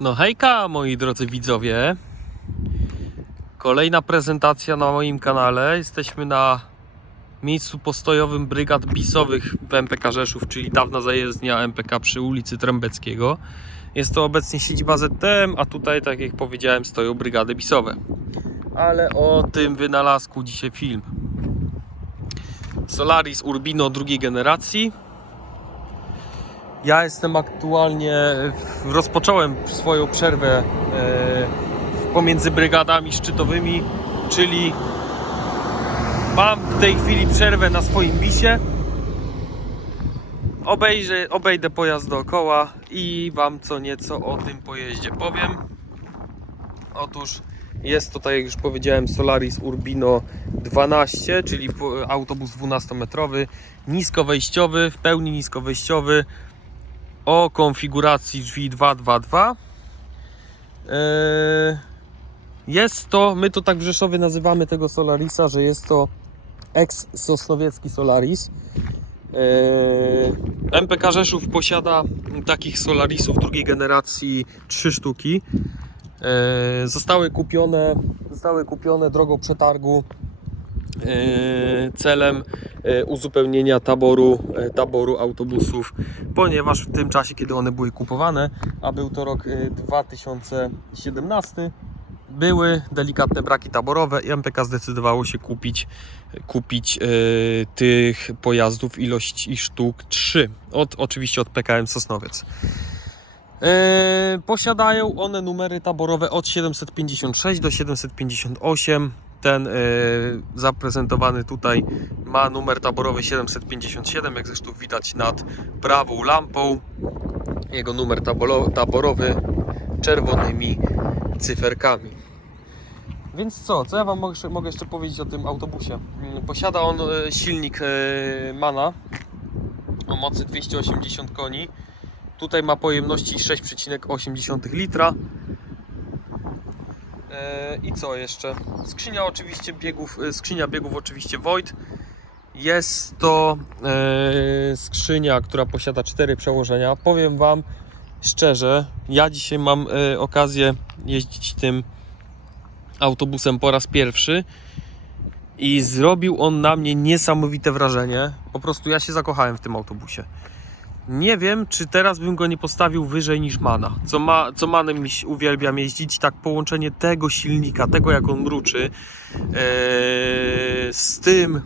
No hejka moi drodzy widzowie. Kolejna prezentacja na moim kanale. Jesteśmy na miejscu postojowym brygad bisowych w MPK Rzeszów Czyli dawna zajezdnia MPK przy ulicy Trębeckiego. Jest to obecnie siedziba ZTM A tutaj tak jak powiedziałem stoją brygady bisowe. Ale o tym wynalazku dzisiaj film. Solaris Urbino drugiej generacji ja jestem aktualnie, w- rozpocząłem swoją przerwę e, pomiędzy brygadami szczytowymi, czyli mam w tej chwili przerwę na swoim bisie. Obejrzę, obejdę pojazd dookoła i Wam co nieco o tym pojeździe powiem. Otóż jest to, tak jak już powiedziałem, Solaris Urbino 12, czyli autobus 12-metrowy, niskowejściowy, w pełni niskowejściowy o konfiguracji drzwi 222. Eee, Jest to, my to tak w Rzeszowie nazywamy tego Solarisa, że jest to ex-sosnowiecki Solaris. Eee, MPK Rzeszów posiada takich Solarisów drugiej generacji trzy sztuki. Eee, Zostały kupione, zostały kupione drogą przetargu celem e, uzupełnienia taboru, e, taboru autobusów, ponieważ w tym czasie, kiedy one były kupowane, a był to rok e, 2017, były delikatne braki taborowe i MPK zdecydowało się kupić, kupić e, tych pojazdów ilość i sztuk 3, od, oczywiście od PKM Sosnowiec. E, posiadają one numery taborowe od 756 do 758. Ten e, zaprezentowany tutaj ma numer taborowy 757, jak zresztą widać nad prawą lampą. Jego numer taborowy czerwonymi cyferkami. Więc co, co ja Wam mogę, jeszcze powiedzieć o tym autobusie? Mm, Posiada on e, silnik e, Mana o mocy 280 koni. Tutaj ma pojemności 6,8 litra. E, I co jeszcze? Skrzynia oczywiście biegów, e, skrzynia biegów oczywiście Void. Jest to e, skrzynia, która posiada cztery przełożenia. Powiem Wam szczerze, ja dzisiaj mam okazję jeździć tym autobusem po raz pierwszy i zrobił on na mnie niesamowite wrażenie. Po prostu ja się zakochałem w tym autobusie. Nie wiem, czy teraz bym go nie postawił wyżej niż Mana. Co, ma, co Manem mi uwielbiam jeździć, tak połączenie tego silnika, tego jak on mruczy, ee, z tym,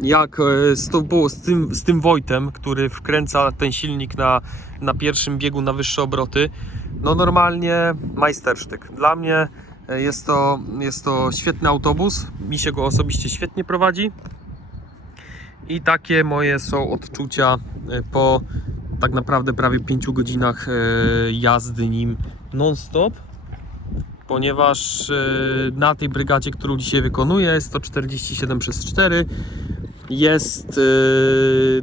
jak e, z, tą, z, tym, z tym Wojtem, który wkręca ten silnik na, na pierwszym biegu na wyższe obroty. No normalnie majstersztyk. Dla mnie e, jest to, jest to świetny autobus. Mi się go osobiście świetnie prowadzi. I takie moje są odczucia e, po tak naprawdę prawie 5 godzinach e, jazdy nim non-stop. Ponieważ e, na tej brygadzie, którą dzisiaj wykonuję, jest to 47 przez 4. Jest,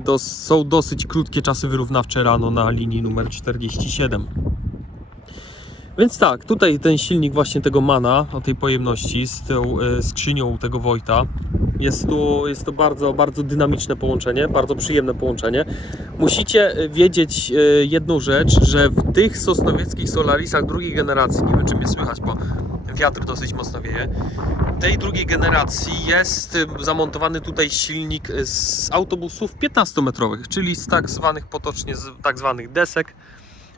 e, są dosyć krótkie czasy wyrównawcze rano na linii numer 47. Więc tak, tutaj ten silnik właśnie tego Mana o tej pojemności z tą e, skrzynią tego Wojta jest to, jest to bardzo, bardzo dynamiczne połączenie, bardzo przyjemne połączenie. Musicie e, wiedzieć e, jedną rzecz, że w tych sosnowieckich Solarisach drugiej generacji, nie wiem czy mnie słychać, bo wiatr dosyć mocno wieje, tej drugiej generacji jest zamontowany tutaj silnik z autobusów 15-metrowych, czyli z tak zwanych potocznie z tak zwanych desek,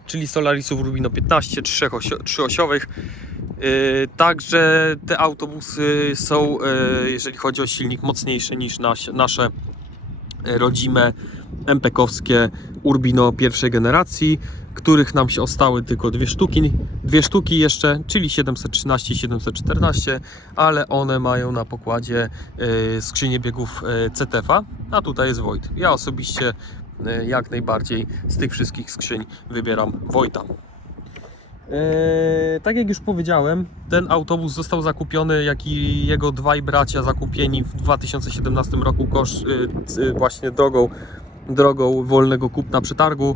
czyli Solarisów Rubino 15, trzechosio- trzyosiowych. Yy, Także te autobusy są, yy, jeżeli chodzi o silnik, mocniejsze niż nas, nasze yy, rodzime MPK-owskie Urbino pierwszej generacji, których nam się ostały tylko dwie sztuki, dwie sztuki jeszcze, czyli 713 i 714, ale one mają na pokładzie yy, skrzynię biegów yy, CTF-a, a tutaj jest Wojt. Ja osobiście jak najbardziej z tych wszystkich skrzyń wybieram Wojta. Eee, tak jak już powiedziałem, ten autobus został zakupiony, jak i jego dwaj bracia zakupieni w 2017 roku kosz, y, y, właśnie drogą, drogą wolnego kupna przetargu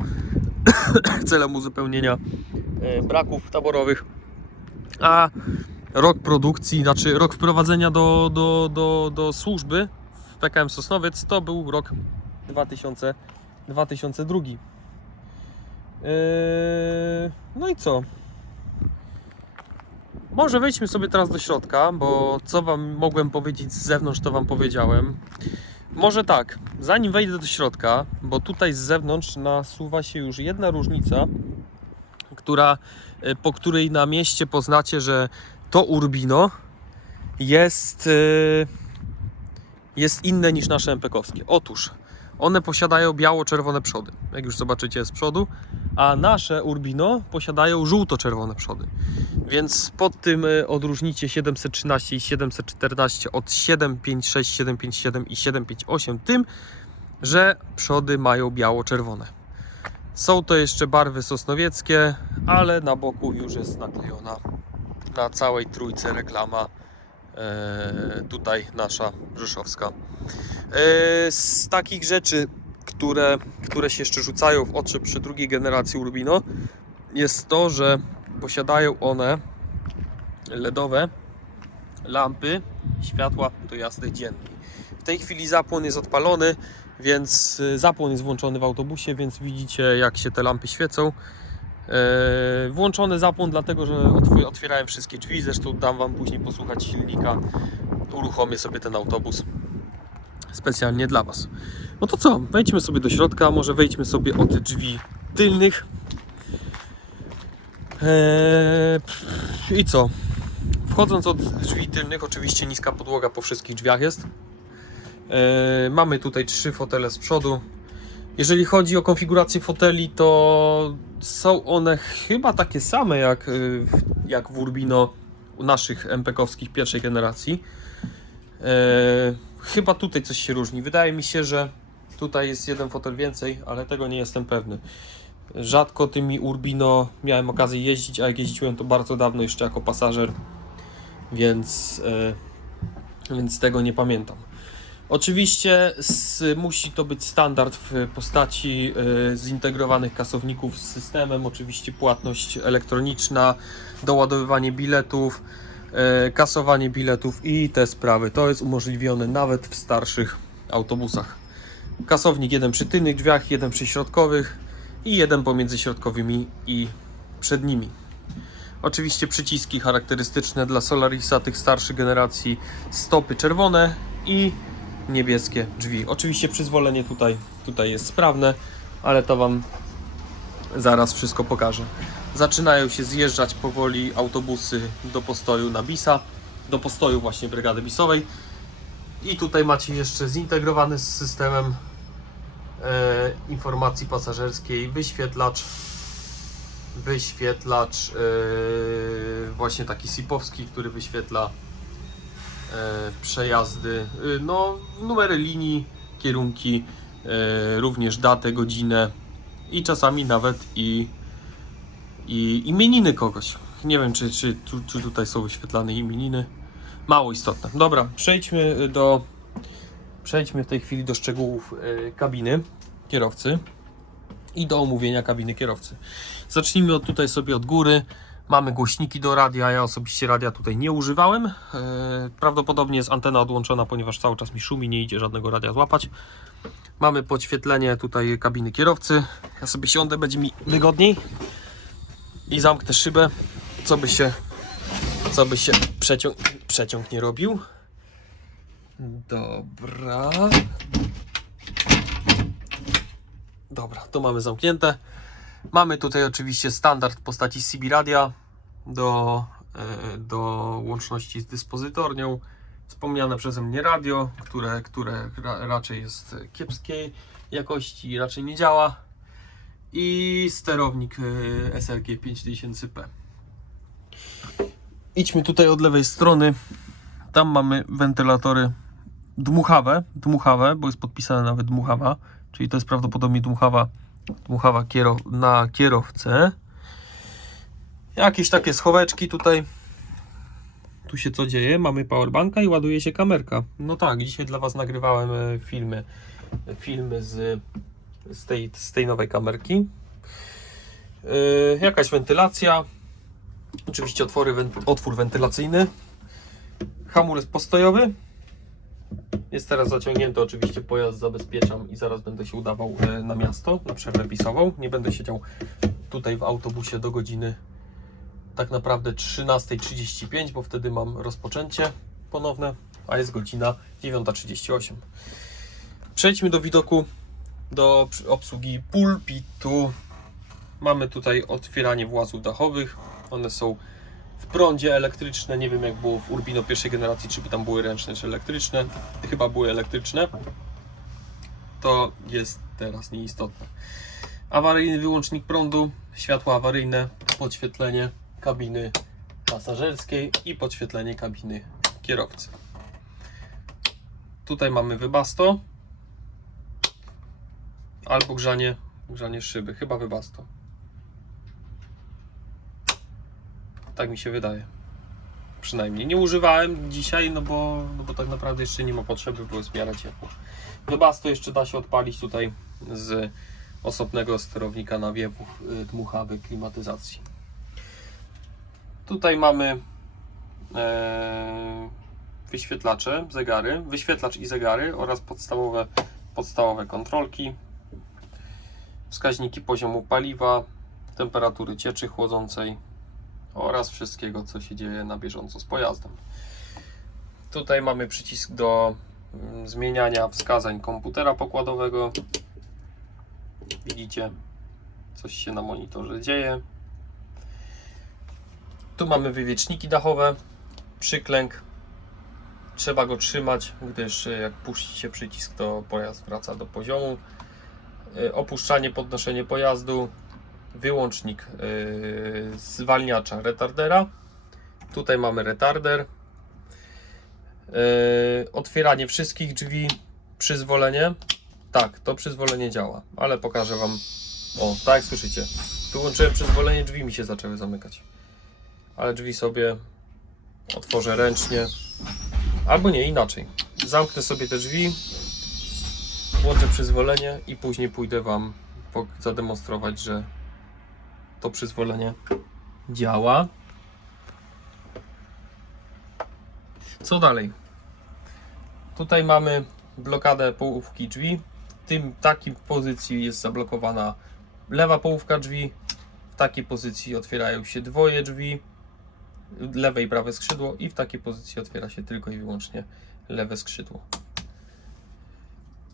celem uzupełnienia e, braków taborowych. A rok produkcji, znaczy rok wprowadzenia do, do, do, do służby w PKM Sosnowiec to był rok 2000, 2002. Eee, no i co? Może wejdźmy sobie teraz do środka, bo co Wam mogłem powiedzieć z zewnątrz, to Wam powiedziałem. Może tak, zanim wejdę do środka, bo tutaj z zewnątrz nasuwa się już jedna różnica, która, e, po której na mieście poznacie, że to Urbino jest, e, jest inne niż nasze empekowskie. Otóż one posiadają biało-czerwone przody, jak już zobaczycie z przodu, a nasze Urbino posiadają żółto-czerwone przody. Więc pod tym e, odróżnicie 713 i 714 od 756, 757 i 758 tym, że przody mają biało-czerwone. Są to jeszcze barwy sosnowieckie, ale na boku już jest naklejona na całej trójce reklama e, tutaj nasza rzeszowska. E, z takich rzeczy, które, które się jeszcze rzucają w oczy przy drugiej generacji Urbino jest to, że posiadają one LEDowe lampy światła do jazdy dziennej. W tej chwili zapłon jest odpalony, więc y, zapłon jest włączony w autobusie, więc widzicie jak się te lampy świecą. Eee, Włączony zapłon dlatego, że otw- otwierałem wszystkie drzwi, zresztą dam Wam później posłuchać silnika. Uruchomię sobie ten autobus specjalnie dla Was. No to co, wejdźmy sobie do środka, może wejdźmy sobie od drzwi tylnych. Eee, I co? Wchodząc od drzwi tylnych, oczywiście niska podłoga po wszystkich drzwiach jest. Eee, mamy tutaj trzy fotele z przodu. Jeżeli chodzi o konfigurację foteli, to są one chyba takie same jak, y, jak w Urbino naszych MPK-owskich pierwszej generacji. Eee, chyba tutaj coś się różni. Wydaje mi się, że tutaj jest jeden fotel więcej, ale tego nie jestem pewny. Rzadko tymi Urbino miałem okazję jeździć, a jak jeździłem to bardzo dawno jeszcze jako pasażer, więc, e, więc tego nie pamiętam. Oczywiście s, musi to być standard w postaci e, zintegrowanych kasowników z systemem, oczywiście płatność elektroniczna, doładowywanie biletów, kasowanie biletów i te sprawy. To jest umożliwione nawet w starszych autobusach. Kasownik jeden przy tylnych drzwiach, jeden przy środkowych i jeden pomiędzy środkowymi i przednimi. Oczywiście przyciski charakterystyczne dla Solarisa tych starszych generacji, stopy czerwone i niebieskie drzwi. Oczywiście przyzwolenie tutaj, tutaj jest sprawne, ale to Wam zaraz wszystko pokażę. Zaczynają się zjeżdżać powoli autobusy do postoju na Bisa, do postoju właśnie brygady bisowej. I tutaj macie jeszcze zintegrowany z systemem e, informacji pasażerskiej wyświetlacz wyświetlacz e, właśnie taki sipowski, który wyświetla e, przejazdy, e, no numery linii, kierunki, e, również datę, godzinę i czasami nawet i, i imieniny kogoś. Nie wiem, czy, czy, czy tutaj są wyświetlane imieniny. Mało istotne. Dobra, przejdźmy do przejdźmy w tej chwili do szczegółów e, kabiny kierowcy i do omówienia kabiny kierowcy. Zacznijmy od tutaj sobie od góry. Mamy głośniki do radia. Ja osobiście radia tutaj nie używałem. E, Prawdopodobnie jest antena odłączona, ponieważ cały czas mi szumi, nie idzie żadnego radia złapać. Mamy podświetlenie tutaj kabiny kierowcy. Ja sobie siądę, będzie mi wygodniej. I zamknę szybę, co by się, co by się przeciąg, przeciąg nie robił. Dobra. Dobra, to mamy zamknięte. Mamy tutaj oczywiście standard w postaci CB radia do, e, do łączności z dyspozytornią. Wspomniane przeze mnie radio, które, które ra, raczej jest kiepskiej jakości, raczej nie działa. I sterownik e, SRG 5000P. Idźmy tutaj od lewej strony. Tam mamy wentylatory dmuchawe, dmuchawe, bo jest podpisane nawet dmuchawa, czyli to jest prawdopodobnie dmuchawa, dmuchawa kiero, na kierowcę. Jakieś takie schoweczki tutaj. Tu się co dzieje? Mamy powerbanka i ładuje się kamerka. No tak, dzisiaj dla Was nagrywałem e, filmy, filmy z, z, tej, z tej nowej kamerki. Yy, jakaś wentylacja. Oczywiście otwory, otwór wentylacyjny. Hamulec postojowy. Jest teraz zaciągnięty, oczywiście pojazd zabezpieczam i zaraz będę się udawał e, na miasto, na przerwę pisową. Nie będę siedział tutaj w autobusie do godziny tak naprawdę 13.35, bo wtedy mam rozpoczęcie ponowne, a jest godzina 9.38. Przejdźmy do widoku, do obsługi pulpitu. Mamy tutaj otwieranie włazów dachowych. One są w prądzie elektryczne. Nie wiem jak było w Urbino pierwszej generacji, czy by tam były ręczne, czy elektryczne. Chyba były elektryczne. To jest teraz nieistotne. Awaryjny wyłącznik prądu, światło awaryjne, podświetlenie kabiny pasażerskiej i podświetlenie kabiny kierowcy. Tutaj mamy wybasto albo grzanie, grzanie szyby, chyba wybasto. Tak mi się wydaje. Przynajmniej. Nie używałem dzisiaj, no bo, no bo tak naprawdę jeszcze nie ma potrzeby, bo jest w ciepło. Wybasto jeszcze da się odpalić tutaj z osobnego sterownika nawiewów y, dmuchawy klimatyzacji. Tutaj mamy e, wyświetlacze, zegary, wyświetlacz i zegary oraz podstawowe, podstawowe kontrolki, wskaźniki poziomu paliwa, temperatury cieczy chłodzącej oraz wszystkiego, co się dzieje na bieżąco z pojazdem. Tutaj mamy przycisk do mm, zmieniania wskazań komputera pokładowego. Widzicie, coś się na monitorze dzieje. Tu mamy wywieczniki dachowe, przyklęk. Trzeba go trzymać, gdyż jak puści się przycisk, to pojazd wraca do poziomu. E, Opuszczanie, podnoszenie pojazdu, wyłącznik e, zwalniacza retardera. Tutaj mamy retarder. E, Otwieranie wszystkich drzwi, przyzwolenie. Tak, to przyzwolenie działa, ale pokażę Wam. O, tak słyszycie. Wyłączyłem przyzwolenie, drzwi mi się zaczęły zamykać. Ale drzwi sobie otworzę ręcznie. Albo nie, inaczej. Zamknę sobie te drzwi, włączę przyzwolenie i później pójdę Wam zademonstrować, że to przyzwolenie działa. Co dalej? Tutaj mamy blokadę połówki drzwi. W tym takiej pozycji jest zablokowana lewa połówka drzwi. W takiej pozycji otwierają się dwoje drzwi. Lewe i prawe skrzydło i w takiej pozycji otwiera się tylko i wyłącznie lewe skrzydło.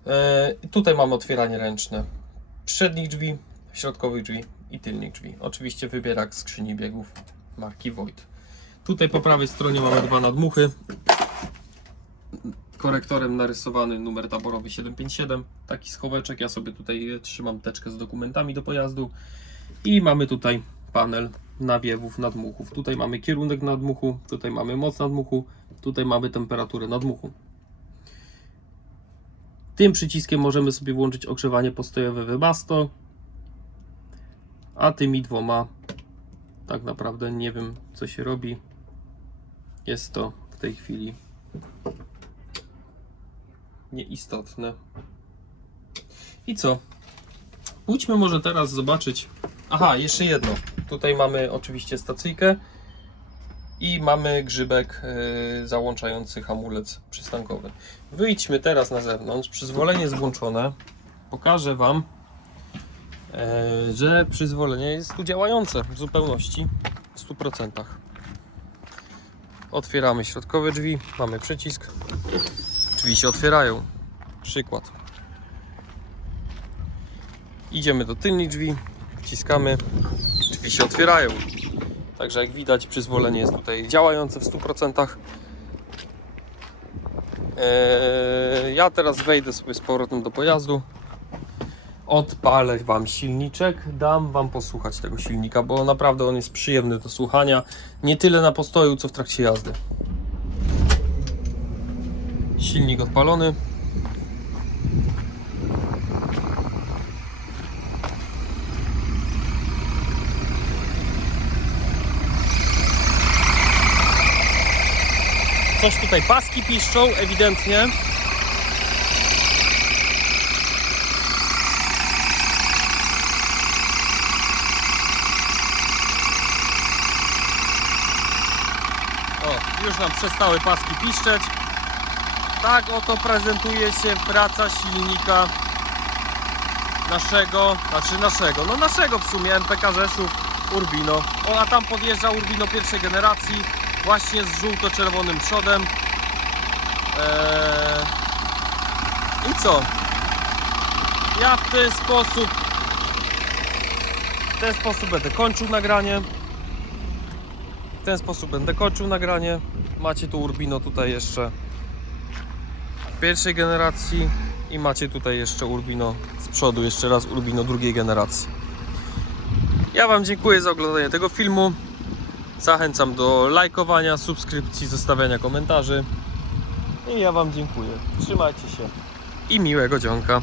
E, tutaj mamy otwieranie ręczne przednich drzwi, środkowych drzwi i tylnych drzwi. Oczywiście wybierak skrzyni biegów marki Void. Tutaj po prawej stronie mamy dwa nadmuchy korektorem narysowany numer taborowy 757. Taki schoweczek. Ja sobie tutaj trzymam teczkę z dokumentami do pojazdu. I mamy tutaj panel nawiewów nadmuchów. Tutaj mamy kierunek nadmuchu, tutaj mamy moc nadmuchu, tutaj mamy temperaturę nadmuchu. Tym przyciskiem możemy sobie włączyć ogrzewanie postojowe Webasto. A tymi dwoma tak naprawdę nie wiem co się robi. Jest to w tej chwili nieistotne. I co? Pójdźmy może teraz zobaczyć. Aha, jeszcze jedno. Tutaj mamy oczywiście stacyjkę i mamy grzybek yy, załączający hamulec przystankowy. Wyjdźmy teraz na zewnątrz. Przyzwolenie jest włączone. Pokażę Wam, yy, że przyzwolenie jest tu działające w zupełności, w 100%. Otwieramy środkowe drzwi, mamy przycisk. Drzwi się otwierają. Przykład. Idziemy do tylnych drzwi, wciskamy, drzwi się otwierają. Także jak widać przyzwolenie jest tutaj działające w 100%. Eee, ja teraz wejdę sobie z powrotem do pojazdu. Odpalę Wam silniczek, dam Wam posłuchać tego silnika, bo naprawdę on jest przyjemny do słuchania. Nie tyle na postoju, co w trakcie jazdy. Silnik odpalony. Coś tutaj paski piszczą, ewidentnie. O, już nam przestały paski piszczeć. Tak oto prezentuje się praca silnika naszego, znaczy naszego, no naszego w sumie MPK Rzeszów Urbino. O, a tam podjeżdża Urbino pierwszej generacji, właśnie z żółto-czerwonym przodem. Eee... I co? Ja w ten sposób w ten sposób będę kończył nagranie. W ten sposób będę kończył nagranie. Macie tu Urbino tutaj jeszcze pierwszej generacji i macie tutaj jeszcze Urbino z przodu, jeszcze raz Urbino drugiej generacji. Ja Wam dziękuję za oglądanie tego filmu. Zachęcam do lajkowania, subskrypcji, zostawiania komentarzy. I ja Wam dziękuję. Trzymajcie się i miłego dzionka.